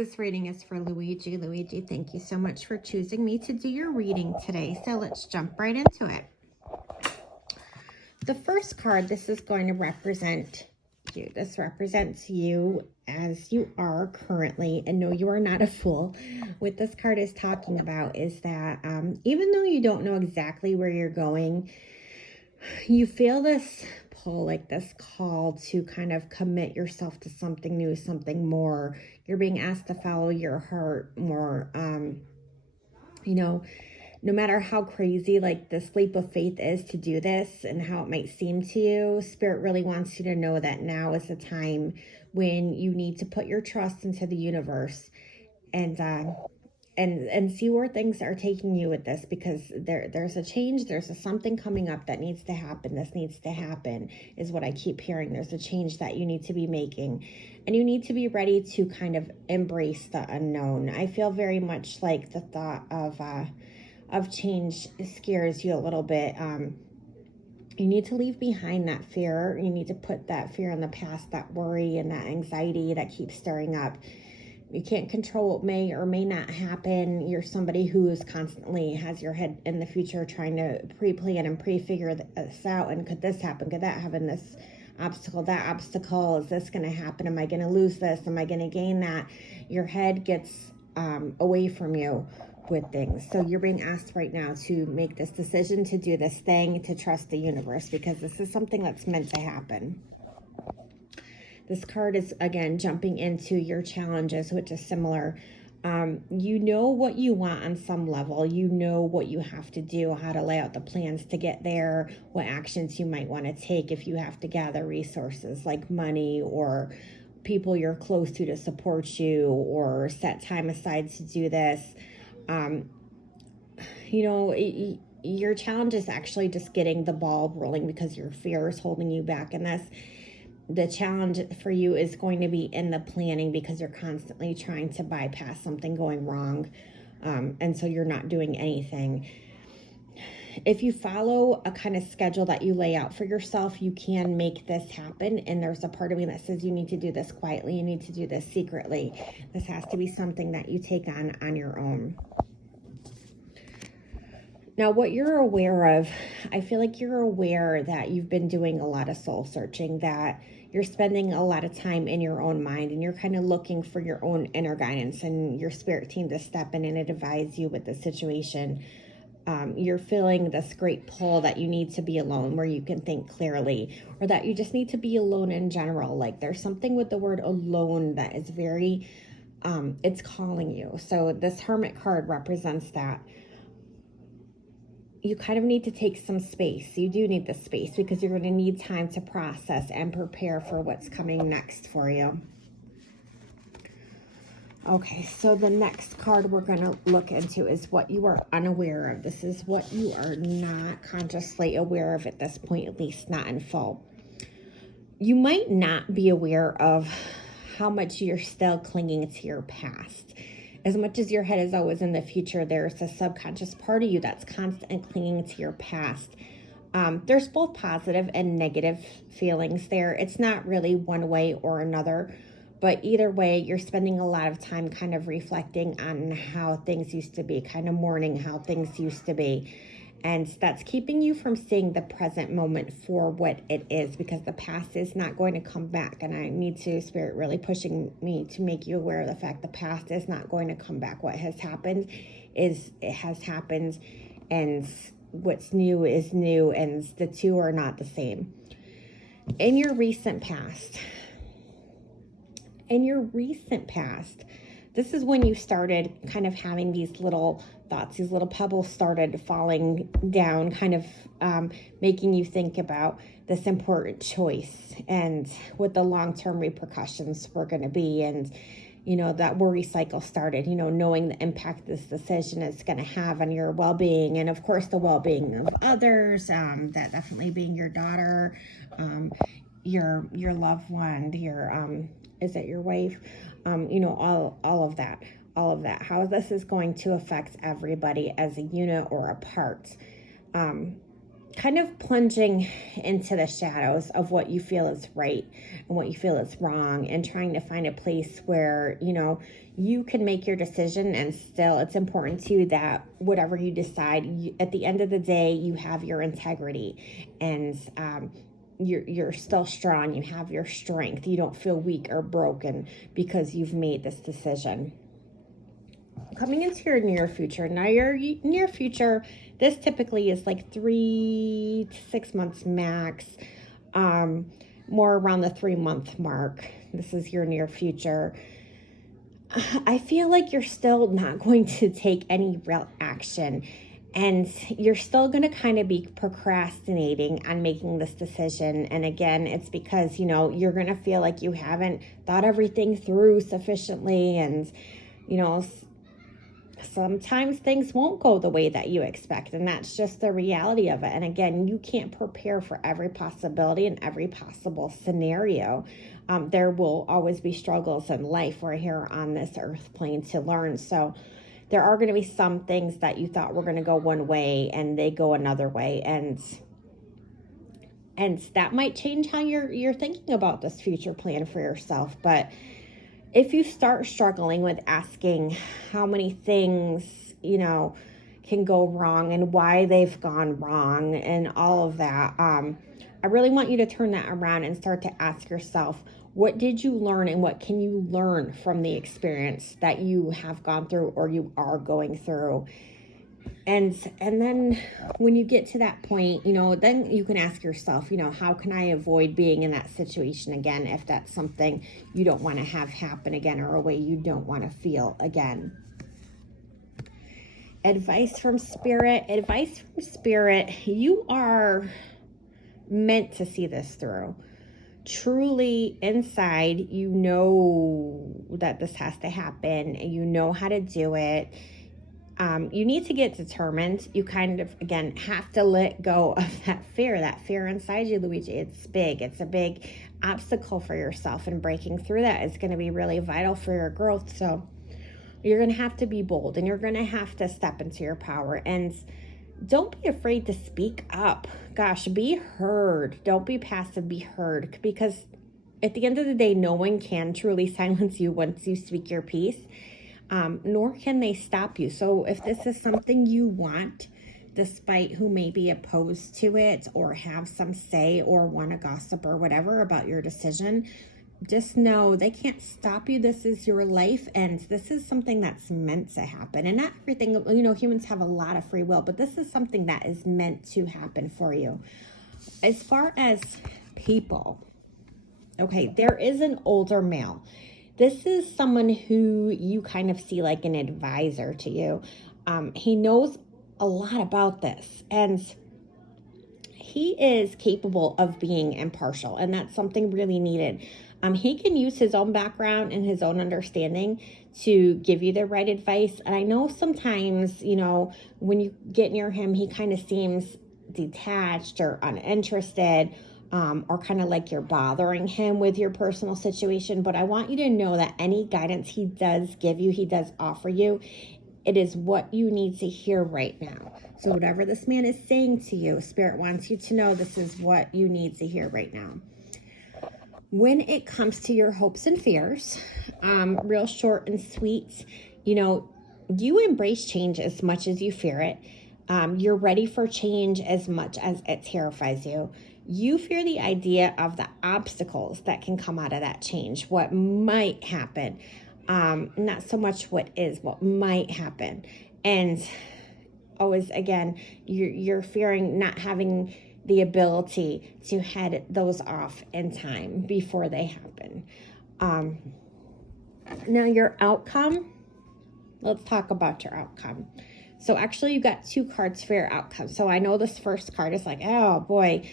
This reading is for Luigi. Luigi, thank you so much for choosing me to do your reading today. So let's jump right into it. The first card, this is going to represent you. This represents you as you are currently, and no, you are not a fool. What this card is talking about is that even though you don't know exactly where you're going, you feel this pull, like this call to kind of commit yourself to something new, something more. You're being asked to follow your heart more. No matter how crazy like this leap of faith is to do this and how it might seem to you, Spirit really wants you to know that now is the time when you need to put your trust into the universe and see where things are taking you with this, because there's a change, there's something coming up that needs to happen. This needs to happen is what I keep hearing. There's a change that you need to be making, and you need to be ready to kind of embrace the unknown. I feel very much like the thought of change scares you a little bit. You need to leave behind that fear. You need to put that fear in the past, that worry and that anxiety that keeps stirring up. You can't control what may or may not happen. You're somebody who is constantly has your head in the future, trying to pre-plan and pre-figure this out. And could this happen? Could that happen? This obstacle, that obstacle, is this going to happen? Am I going to lose this? Am I going to gain that? Your head gets away from you with things. So you're being asked right now to make this decision, to do this thing, to trust the universe, because this is something that's meant to happen. This card is, again, jumping into your challenges, which is similar. You know what you want on some level. You know what you have to do, how to lay out the plans to get there, what actions you might want to take if you have to gather resources like money or people you're close to support you, or set time aside to do this. Your challenge is actually just getting the ball rolling, because your fear is holding you back in this. The challenge for you is going to be in the planning, because you're constantly trying to bypass something going wrong. And so you're not doing anything. If you follow a kind of schedule that you lay out for yourself, you can make this happen. And there's a part of me that says you need to do this quietly. You need to do this secretly. This has to be something that you take on your own. Now, what you're aware of, I feel like you're aware that you've been doing a lot of soul searching, that you're spending a lot of time in your own mind, and you're kind of looking for your own inner guidance and your spirit team to step in and advise you with the situation. You're feeling this great pull that you need to be alone, where you can think clearly, or that you just need to be alone in general. Like there's something with the word alone that is very, it's calling you. So this Hermit card represents that. You kind of need to take some space. You do need the space, because you're going to need time to process and prepare for what's coming next for you. Okay, so the next card we're going to look into is what you are unaware of. This is what you are not consciously aware of at this point, at least not in full. You might not be aware of how much you're still clinging to your past. As much as your head is always in the future, there's a subconscious part of you that's constantly clinging to your past. There's both positive and negative feelings there. It's not really one way or another, but either way, you're spending a lot of time kind of reflecting on how things used to be, kind of mourning how things used to be. And that's keeping you from seeing the present moment for what it is, because the past is not going to come back. And I need to, Spirit really pushing me to make you aware of the fact the past is not going to come back. What has happened is it has happened, and what's new is new, and the two are not the same. In your recent past, this is when you started kind of having these little thoughts, these little pebbles started falling down, kind of making you think about this important choice and what the long-term repercussions were going to be. And, that worry cycle started, knowing the impact this decision is going to have on your well-being, and of course the well-being of others, that definitely being your daughter, your loved one, is it your wife? All of that, how this is going to affect everybody as a unit or a part. kind of plunging into the shadows of what you feel is right and what you feel is wrong, and trying to find a place where, you can make your decision, and still it's important to you that whatever you decide, at the end of the day, you have your integrity, and you're still strong. You have your strength. You don't feel weak or broken because you've made this decision. Coming into your near future. Now, your near future, this typically is like 3 to 6 months max, more around the 3-month mark. This is your near future. I feel like you're still not going to take any real action, and you're still going to kind of be procrastinating on making this decision. And again, it's because, you're going to feel like you haven't thought everything through sufficiently, and, sometimes things won't go the way that you expect, and that's just the reality of it. And again, you can't prepare for every possibility and every possible scenario. There will always be struggles in life. We're here on this earth plane to learn. So there are going to be some things that you thought were going to go one way and they go another way, and that might change how you're thinking about this future plan for yourself. But if you start struggling with asking how many things, can go wrong and why they've gone wrong and all of that, I really want you to turn that around and start to ask yourself, what did you learn and what can you learn from the experience that you have gone through or you are going through? And then when you get to that point, then you can ask yourself, how can I avoid being in that situation again, if that's something you don't want to have happen again, or a way you don't want to feel again. Advice from Spirit. You are meant to see this through. Truly inside, you know that this has to happen, and you know how to do it. You need to get determined. You kind of, again, have to let go of that fear inside you, Luigi. It's big. It's a big obstacle for yourself, and breaking through that is going to be really vital for your growth. So you're going to have to be bold, and you're going to have to step into your power, and don't be afraid to speak up. Gosh, be heard. Don't be passive, be heard, because at the end of the day, no one can truly silence you once you speak your piece. Nor can they stop you. So if this is something you want, despite who may be opposed to it or have some say or want to gossip or whatever about your decision, just know they can't stop you. This is your life, and this is something that's meant to happen. And not everything, humans have a lot of free will, but this is something that is meant to happen for you. As far as people, okay, there is an older male. This is someone who you kind of see like an advisor to you. He knows a lot about this, and he is capable of being impartial, and that's something really needed. He can use his own background and his own understanding to give you the right advice. And I know sometimes, when you get near him, he kind of seems detached or uninterested, or kind of like you're bothering him with your personal situation. But I want you to know that any guidance he does give you, he does offer you, it is what you need to hear right now. So whatever this man is saying to you, Spirit wants you to know this is what you need to hear right now. When it comes to your hopes and fears, real short and sweet, you embrace change as much as you fear it. You're ready for change as much as it terrifies you. You fear the idea of the obstacles that can come out of that change, what might happen. Not so much what is, what might happen. And always, again, you're fearing not having the ability to head those off in time before they happen. Now your outcome, let's talk about your outcome. So actually you got 2 cards for your outcome. So I know this first card is like, oh boy,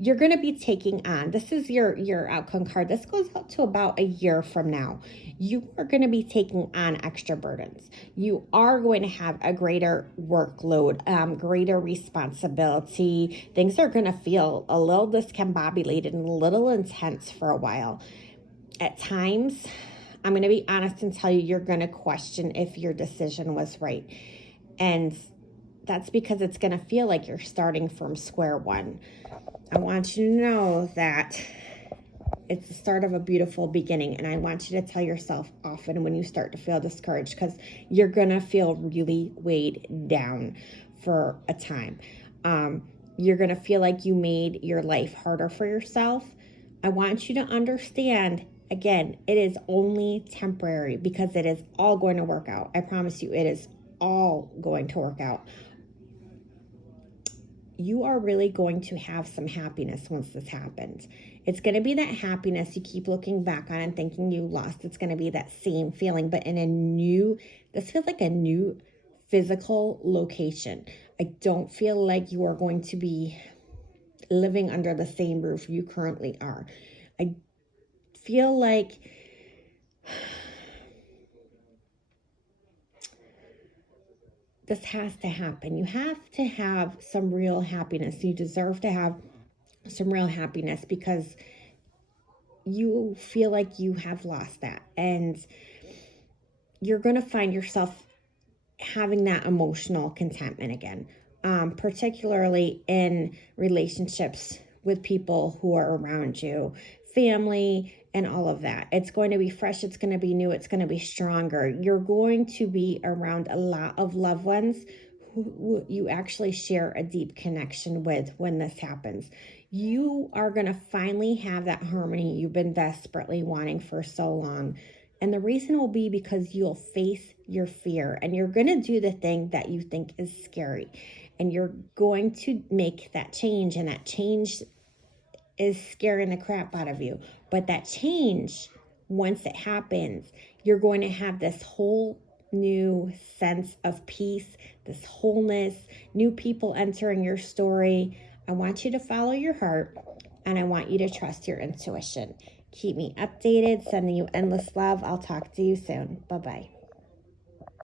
you're going to be taking on, this is your outcome card. This goes out to about a year from now. You are going to be taking on extra burdens. You are going to have a greater workload, greater responsibility. Things are going to feel a little discombobulated and a little intense for a while. At times, I'm going to be honest and tell you, you're going to question if your decision was right. And that's because it's going to feel like you're starting from square one. I want you to know that it's the start of a beautiful beginning. And I want you to tell yourself often when you start to feel discouraged, because you're going to feel really weighed down for a time. You're going to feel like you made your life harder for yourself. I want you to understand, again, it is only temporary, because it is all going to work out. I promise you, it is all going to work out. You are really going to have some happiness once this happens. It's going to be that happiness you keep looking back on and thinking you lost. It's going to be that same feeling, but in a new, this feels like a new physical location. I don't feel like you are going to be living under the same roof you currently are. I feel like this has to happen. You have to have some real happiness. You deserve to have some real happiness, because you feel like you have lost that, and you're going to find yourself having that emotional contentment again, particularly in relationships with people who are around you, family, and all of that. It's going to be fresh. It's going to be new. It's going to be stronger. You're going to be around a lot of loved ones who you actually share a deep connection with when this happens. You are going to finally have that harmony you've been desperately wanting for so long. And the reason will be because you'll face your fear, and you're going to do the thing that you think is scary, and you're going to make that change, and that change is scaring the crap out of you. But that change, once it happens, you're going to have this whole new sense of peace, this wholeness, new people entering your story. I want you to follow your heart, and I want you to trust your intuition. Keep me updated, sending you endless love. I'll talk to you soon. Bye-bye.